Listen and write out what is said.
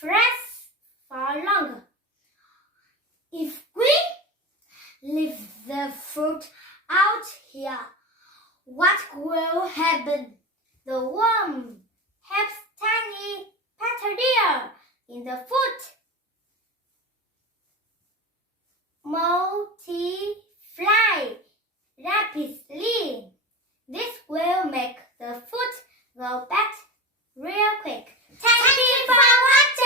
fresh for longer. If we leave the fruit out here, what will happen? The worm has tiny bacteria in the food. Multiply rapidly. This will make the food grow back real quick. Thank you for watching.